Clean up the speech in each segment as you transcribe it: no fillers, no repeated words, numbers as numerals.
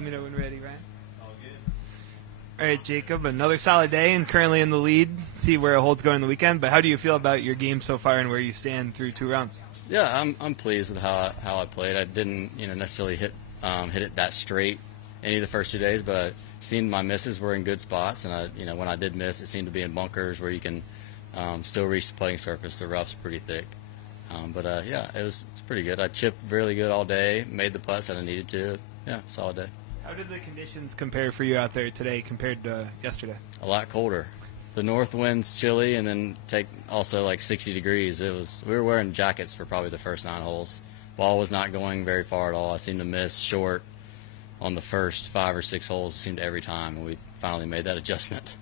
Let me know when ready, Ryan. All right, Jacob, another solid day and currently in the lead. See where it holds going in the weekend. But how do you feel about your game so far and where you stand through 2 rounds? Yeah, I'm pleased with how I played. I didn't necessarily hit it that straight any of the first 2 days, but I seen my misses were in good spots, and when I did miss, it seemed to be in bunkers where you can still reach the putting surface. The rough's pretty thick, yeah, it's pretty good. I chipped really good all day, made the putts that I needed to. Yeah, solid day. How did the conditions compare for you out there today compared to yesterday? A lot colder. The north wind's chilly, and then also like 60 degrees. We were wearing jackets for probably the first 9 holes. Ball was not going very far at all. I seemed to miss short on the first 5 or 6 holes. It seemed every time, and we finally made that adjustment.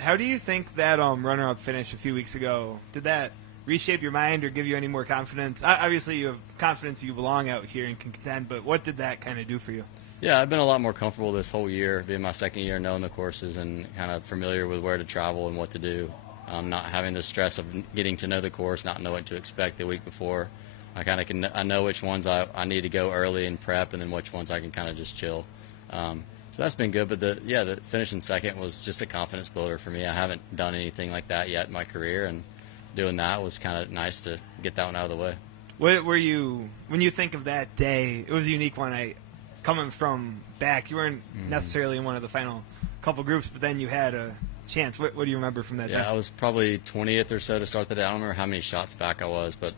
How do you think that runner-up finish a few weeks ago, did that reshape your mind or give you any more confidence? Obviously, you have confidence you belong out here and can contend, but what did that kind of do for you? Yeah, I've been a lot more comfortable this whole year, being my second year, knowing the courses and kind of familiar with where to travel and what to do. Not having the stress of getting to know the course, not knowing what to expect the week before. I know which ones I need to go early and prep, and then which ones I can kind of just chill. So that's been good. But the finishing second was just a confidence builder for me. I haven't done anything like that yet in my career, and doing that was kind of nice to get that one out of the way. What were you, when you think of that day? It was a unique one. Coming from back, you weren't necessarily in one of the final couple groups, but then you had a chance. What do you remember from that day? Yeah, I was probably 20th or so to start the day. I don't remember how many shots back I was, but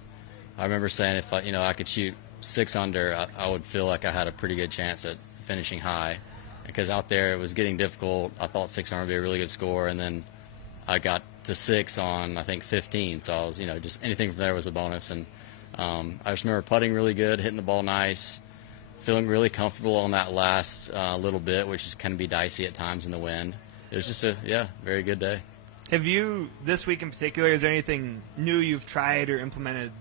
I remember saying if I could shoot 6 under, I would feel like I had a pretty good chance at finishing high. Because out there it was getting difficult. I thought 6 under would be a really good score, and then I got to 6 on I think 15. So I was just anything from there was a bonus. And I just remember putting really good, hitting the ball nice. Feeling really comfortable on that last little bit, which is kind of be dicey at times in the wind. It was just a very good day. Have you, this week in particular, is there anything new you've tried or implemented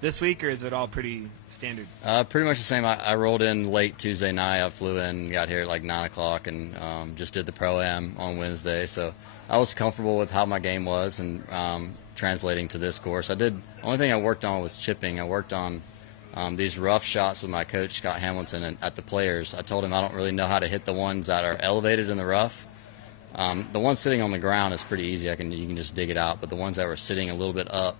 this week, or is it all pretty standard? Pretty much the same. I rolled in late Tuesday night. I flew in, got here at like 9 o'clock, and just did the Pro-Am on Wednesday. So I was comfortable with how my game was and translating to this course. The only thing I worked on was chipping. I worked on these rough shots with my coach, Scott Hamilton, and at the Players. I told him I don't really know how to hit the ones that are elevated in the rough. The ones sitting on the ground is pretty easy. You can just dig it out. But the ones that were sitting a little bit up,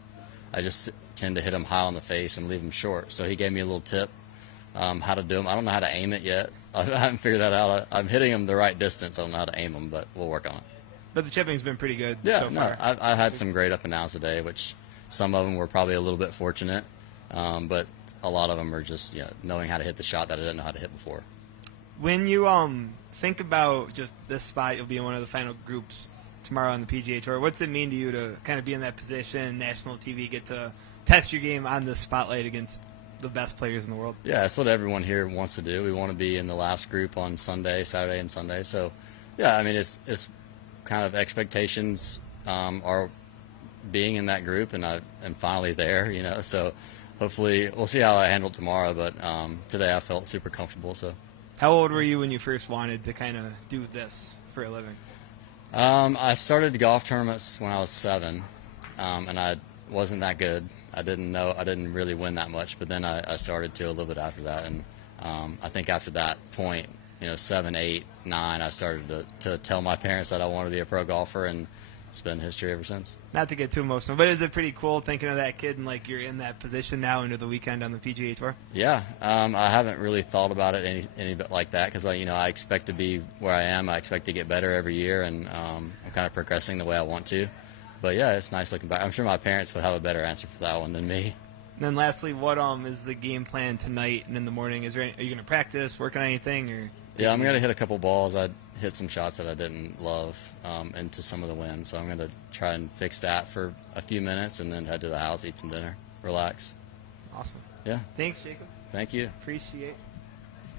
I just tend to hit them high on the face and leave them short. So he gave me a little tip how to do them. I don't know how to aim it yet. I haven't figured that out. I'm hitting them the right distance. I don't know how to aim them, but we'll work on it. But the chipping's been pretty good so far. I had some great up and downs today, which some of them were probably a little bit fortunate. But a lot of them are just knowing how to hit the shot that I didn't know how to hit before. When you think about just this spot, you'll be in one of the final groups tomorrow on the PGA Tour. What's it mean to you to kind of be in that position, national TV, get to test your game on the spotlight against the best players in the world? Yeah, that's what everyone here wants to do. We want to be in the last group on Saturday and Sunday. So, yeah, I mean, it's kind of expectations are being in that group, and I'm finally there, so hopefully we'll see how I handle it tomorrow, but today I felt super comfortable. So, how old were you when you first wanted to kind of do this for a living? I started golf tournaments when I was 7, and I wasn't that good. I didn't really win that much, but then I started to a little bit after that, and I think after that point, 7, 8, 9, I started to tell my parents that I wanted to be a pro golfer, and it's been history ever since. Not to get too emotional, but is it pretty cool thinking of that kid and like you're in that position now into the weekend on the PGA Tour? Yeah, I haven't really thought about it any bit like that because I expect to be where I am. I expect to get better every year, and I'm kind of progressing the way I want to. But yeah, it's nice looking back. I'm sure my parents would have a better answer for that one than me. And then lastly, what is the game plan tonight and in the morning? Are you going to practice, work on anything, or? Yeah, I'm going to hit a couple balls. I hit some shots that I didn't love into some of the wind, so I'm going to try and fix that for a few minutes and then head to the house, eat some dinner, relax. Awesome. Yeah. Thanks, Jacob. Thank you. Appreciate it.